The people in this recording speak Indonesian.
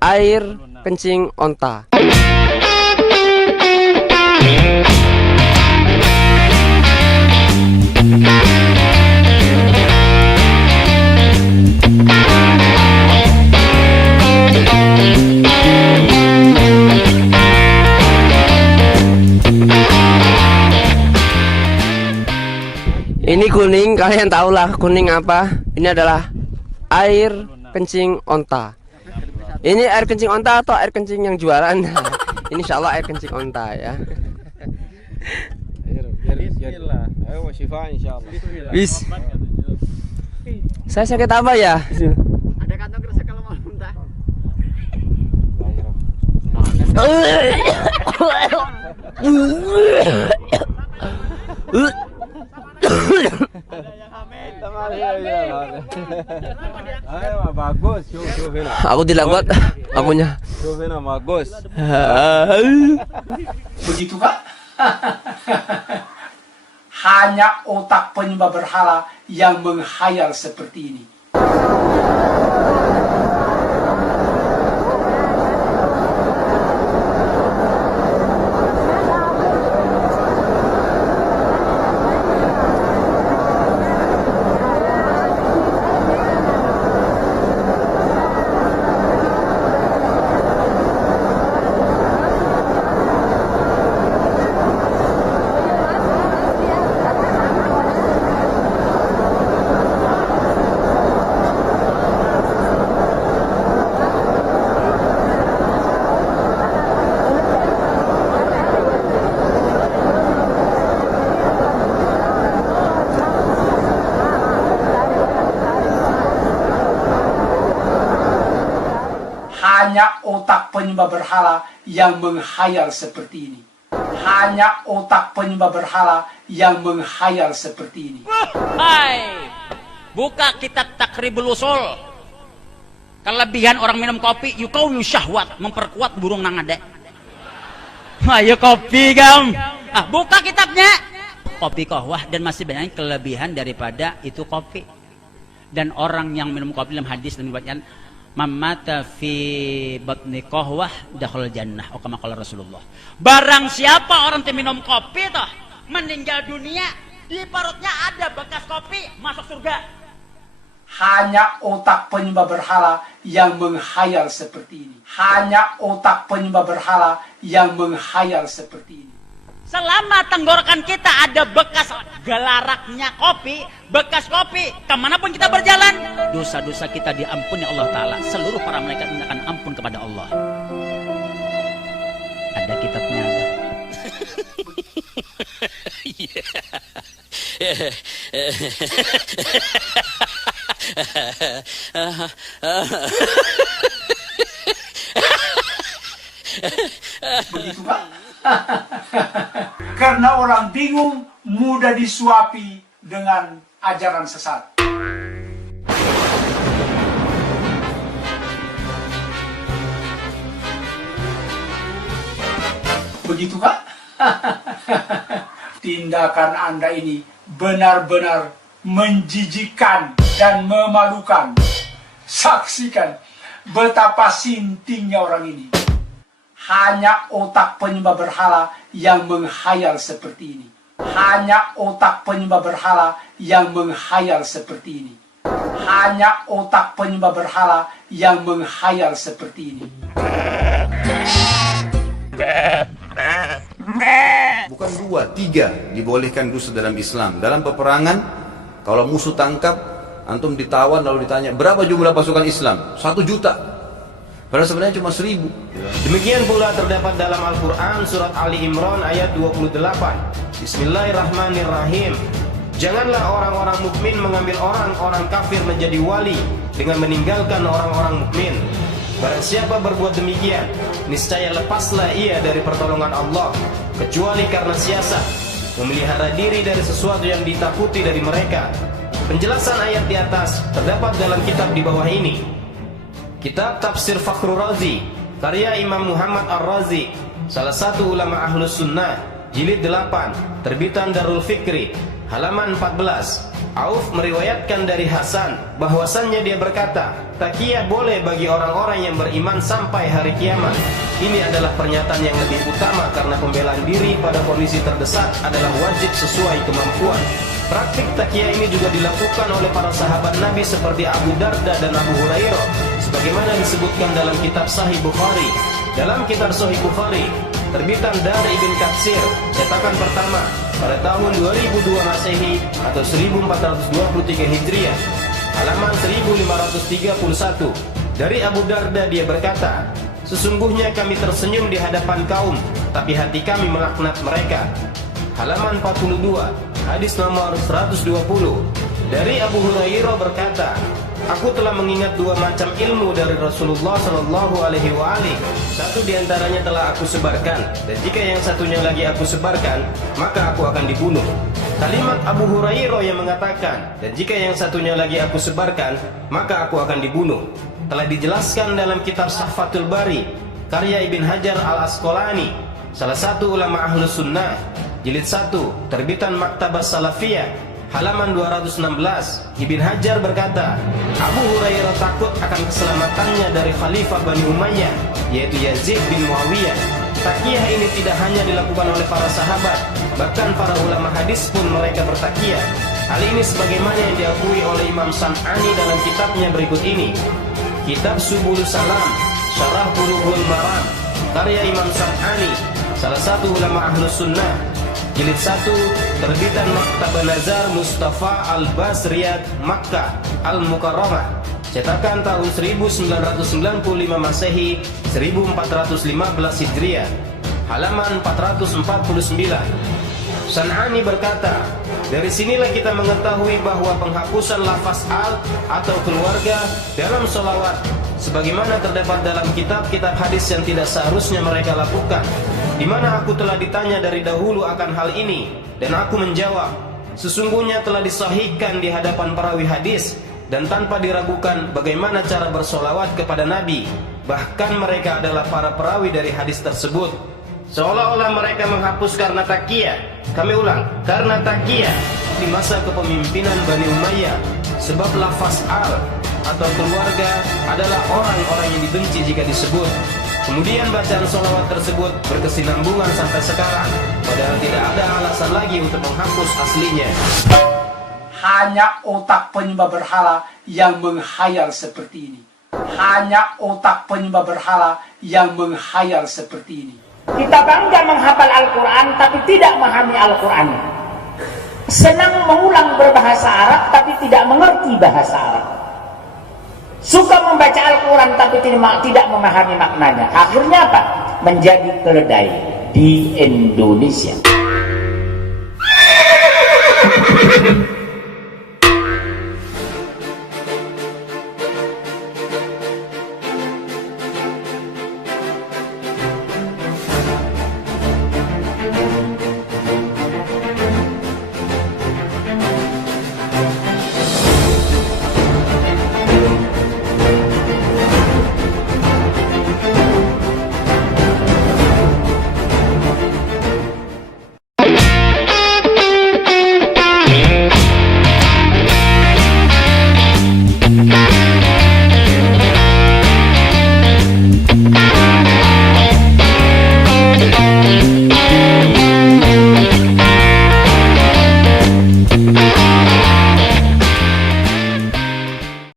air kencing onta. Ini kuning, kalian tahulah kuning apa? Ini adalah air kencing onta. Ini air kencing onta atau air kencing yang jualan? Ini insya Allah air kencing onta ya. Bis. Saya sakit apa ya? Ada kantong kresek kalau mau muntah. Bagus, Aku tidak kuat akunya. bagus. Begitu Pak? Hanya otak penyembah berhala yang menghayal seperti ini. Hanya otak penyembah berhala yang menghayal seperti ini. Hanya otak penyembah berhala yang menghayal seperti ini. Hai, buka kitab Takribul Usul. Kelebihan orang minum kopi, yukawiyu syahwat, memperkuat burung nangade. Ayo kopi gam. Buka kitabnya. Kopi kohwah, dan masih banyak kelebihan daripada itu kopi. Dan orang yang minum kopi dalam hadis dan riwayatnya, mamata fi batni kohwah dakhul jannah, kama qala Rasulullah. Barang siapa orang yang minum kopi toh meninggal dunia, di perutnya ada bekas kopi, masuk surga. Hanya otak penyembah berhala yang menghayal seperti ini. Hanya otak penyembah berhala yang menghayal seperti ini. Selama tenggorokan kita ada bekas gelaraknya kopi, bekas kopi, kemanapun kita berjalan, dosa-dosa kita diampuni Allah Ta'ala. Seluruh para malaikat mintakan ampun kepada Allah. Ada kitabnya. Begitu Pak? Karena orang bingung, mudah disuapi dengan ajaran sesat. Begitu Pak? Tindakan Anda ini benar-benar menjijikkan dan memalukan. Saksikan betapa sintingnya orang ini. Hanya otak penyembah berhala yang menghayal seperti ini. Hanya otak penyembah berhala yang menghayal seperti ini. Hanya otak penyembah berhala yang menghayal seperti ini. Bukan 2, 3 dibolehkan dusta dalam Islam. Dalam peperangan, kalau musuh tangkap, antum ditawan lalu ditanya, berapa jumlah pasukan Islam? 1 juta. Padahal sebenarnya cuma 1000. Demikian pula terdapat dalam Al-Quran surat Ali Imran ayat 28. Bismillahirrahmanirrahim. Janganlah orang-orang mukmin mengambil orang-orang kafir menjadi wali dengan meninggalkan orang-orang mukmin. Barang siapa berbuat demikian, niscaya lepaslah ia dari pertolongan Allah, kecuali karena siasat, memelihara diri dari sesuatu yang ditakuti dari mereka. Penjelasan ayat di atas terdapat dalam kitab di bawah ini. Kitab Tafsir Fakhrur Razi, karya Imam Muhammad Ar-Razi, salah satu ulama Ahlus Sunnah, jilid 8, terbitan Darul Fikri, halaman 14. Auf meriwayatkan dari Hasan bahwasannya dia berkata, takiyah boleh bagi orang-orang yang beriman sampai hari kiamat. Ini adalah pernyataan yang lebih utama karena pembelaan diri pada kondisi terdesak adalah wajib sesuai kemampuan. Praktik takiyah ini juga dilakukan oleh para sahabat Nabi seperti Abu Darda dan Abu Hurairah, sebagaimana disebutkan dalam kitab Sahih Bukhari. Dalam kitab Sahih Bukhari, terbitan dari Ibn Katsir, cetakan pertama, pada tahun 2002 Masehi atau 1423 Hijriah, halaman 1531. Dari Abu Darda dia berkata, sesungguhnya kami tersenyum di hadapan kaum, tapi hati kami melaknat mereka. Halaman 42, hadis nomor 120. Dari Abu Hurairah berkata, aku telah mengingat dua macam ilmu dari Rasulullah Shallallahu Alaihi Wasallam. Satu diantaranya telah aku sebarkan, dan jika yang satunya lagi aku sebarkan, maka aku akan dibunuh. Kalimat Abu Hurairah yang mengatakan, dan jika yang satunya lagi aku sebarkan, maka aku akan dibunuh, telah dijelaskan dalam kitab Sahfatul Bari, karya Ibn Hajar Al-Asqalani, salah satu ulama Ahlus Sunnah, jilid 1, terbitan Maktabah Salafiyah, halaman 216. Ibn Hajar berkata, Abu Hurairah takut akan keselamatannya dari Khalifah Bani Umayyah, yaitu Yazid bin Muawiyah. Takiyah ini tidak hanya dilakukan oleh para sahabat, bahkan para ulama hadis pun mereka bertakiyah. Hal ini sebagaimana yang diakui oleh Imam San'ani dalam kitabnya berikut ini, Kitab Subulus Salam, Syarah Bulughul Maram, karya Imam San'ani, salah satu ulama Ahlus Sunnah, jilid 1, terbitan Maktabah Nazar Mustafa Al-Basriyat, Makkah Al-Mukarramah, cetakan tahun 1995 Masehi, 1415 Hijriah, halaman 449. San'ani berkata, dari sinilah kita mengetahui bahwa penghapusan lafaz al atau keluarga dalam sholawat, sebagaimana terdapat dalam kitab-kitab hadis yang tidak seharusnya mereka lakukan, di mana aku telah ditanya dari dahulu akan hal ini, dan aku menjawab, sesungguhnya telah disahihkan di hadapan perawi hadis, dan tanpa diragukan bagaimana cara bersolawat kepada Nabi. Bahkan mereka adalah para perawi dari hadis tersebut, seolah-olah mereka menghapus karena takiyah. Kami ulang, karena takiyah di masa kepemimpinan Bani Umayyah, sebab lafaz al atau keluarga adalah orang-orang yang dibenci jika disebut. Kemudian bacaan sholawat tersebut berkesinambungan sampai sekarang, padahal tidak ada alasan lagi untuk menghapus aslinya. Hanya otak penyembah berhala yang menghayal seperti ini. Hanya otak penyembah berhala yang menghayal seperti ini. Kita bangga menghafal Al-Quran tapi tidak memahami Al-Quran. Senang mengulang berbahasa Arab tapi tidak mengerti bahasa Arab. Suka membaca Al-Quran tapi tidak memahami maknanya. Akhirnya apa? Menjadi keledai di Indonesia.